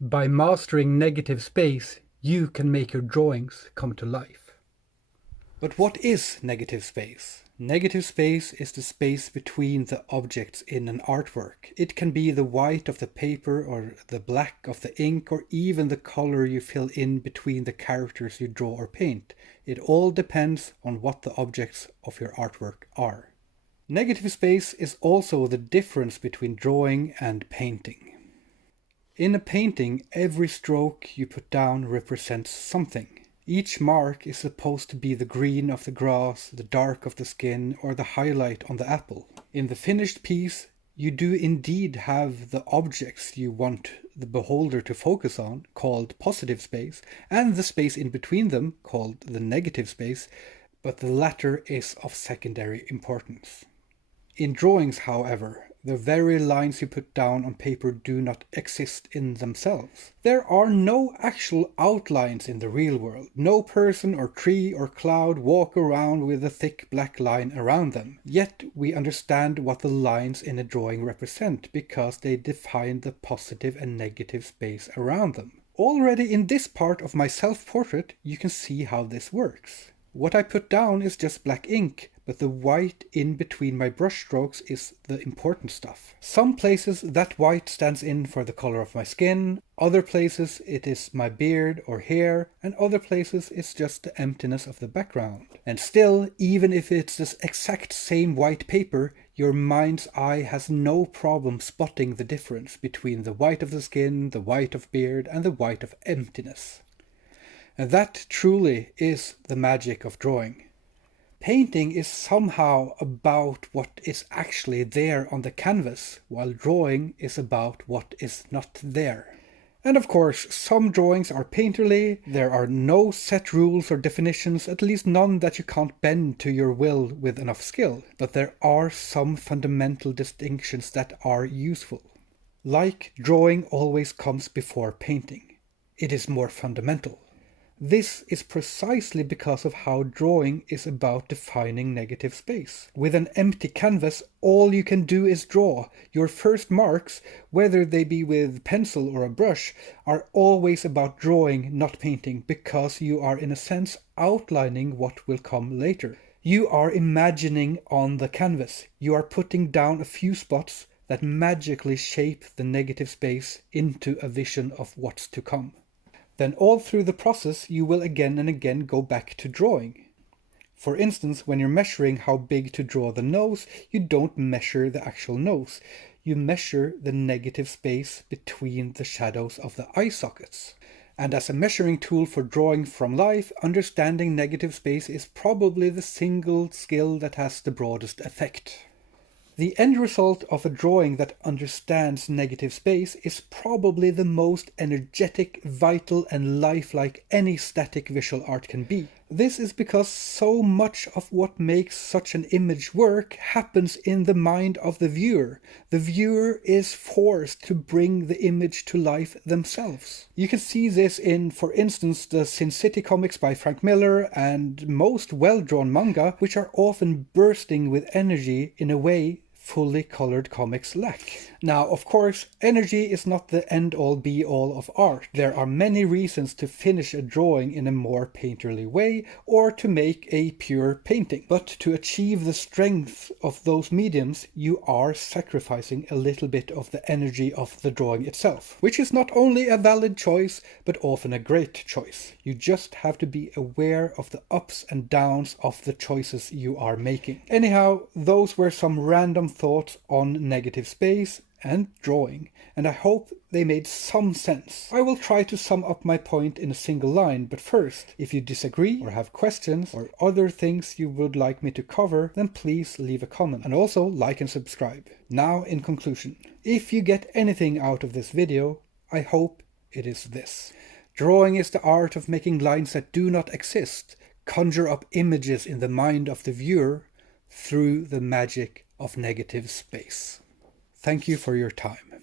By mastering negative space, you can make your drawings come to life. But what is negative space? Negative space is the space between the objects in an artwork. It can be the white of the paper or the black of the ink or even the color you fill in between the characters you draw or paint. It all depends on what the objects of your artwork are. Negative space is also the difference between drawing and painting. In a painting, every stroke you put down represents something. Each mark is supposed to be the green of the grass, the dark of the skin, or the highlight on the apple. In the finished piece, you do indeed have the objects you want the beholder to focus on, called positive space, and the space in between them, called the negative space, but the latter is of secondary importance. In drawings, however, the very lines you put down on paper do not exist in themselves. There are no actual outlines in the real world. No person or tree or cloud walk around with a thick black line around them. Yet we understand what the lines in a drawing represent because they define the positive and negative space around them. Already in this part of my self-portrait, you can see how this works. What I put down is just black ink, but the white in between my brush strokes is the important stuff. Some places that white stands in for the color of my skin, other places it is my beard or hair, and other places it's just the emptiness of the background. And still, even if it's the exact same white paper, your mind's eye has no problem spotting the difference between the white of the skin, the white of beard, and the white of emptiness. And that truly is the magic of drawing. Painting is somehow about what is actually there on the canvas, while drawing is about what is not there. And of course, some drawings are painterly, there are no set rules or definitions, at least none that you can't bend to your will with enough skill, but there are some fundamental distinctions that are useful. Like drawing always comes before painting. It is more fundamental. This is precisely because of how drawing is about defining negative space. With an empty canvas, all you can do is draw. Your first marks, whether they be with pencil or a brush, are always about drawing, not painting, because you are in a sense outlining what will come later. You are imagining on the canvas. You are putting down a few spots that magically shape the negative space into a vision of what's to come. Then all through the process you will again and again go back to drawing. For instance, when you're measuring how big to draw the nose, you don't measure the actual nose. You measure the negative space between the shadows of the eye sockets. And as a measuring tool for drawing from life, understanding negative space is probably the single skill that has the broadest effect. The end result of a drawing that understands negative space is probably the most energetic, vital and lifelike any static visual art can be. This is because so much of what makes such an image work happens in the mind of the viewer. The viewer is forced to bring the image to life themselves. You can see this in, for instance, the Sin City comics by Frank Miller and most well-drawn manga, which are often bursting with energy in a way fully colored comics lack. Now, of course, energy is not the end-all be-all of art. There are many reasons to finish a drawing in a more painterly way or to make a pure painting. But to achieve the strength of those mediums, you are sacrificing a little bit of the energy of the drawing itself, which is not only a valid choice, but often a great choice. You just have to be aware of the ups and downs of the choices you are making. Anyhow, those were some random thoughts on negative space and drawing, and I hope they made some sense. I will try to sum up my point in a single line, but first, if you disagree or have questions or other things you would like me to cover, then please leave a comment and also like and subscribe. Now, in conclusion, if you get anything out of this video, I hope it is this. Drawing is the art of making lines that do not exist conjure up images in the mind of the viewer through the magic of negative space. Thank you for your time.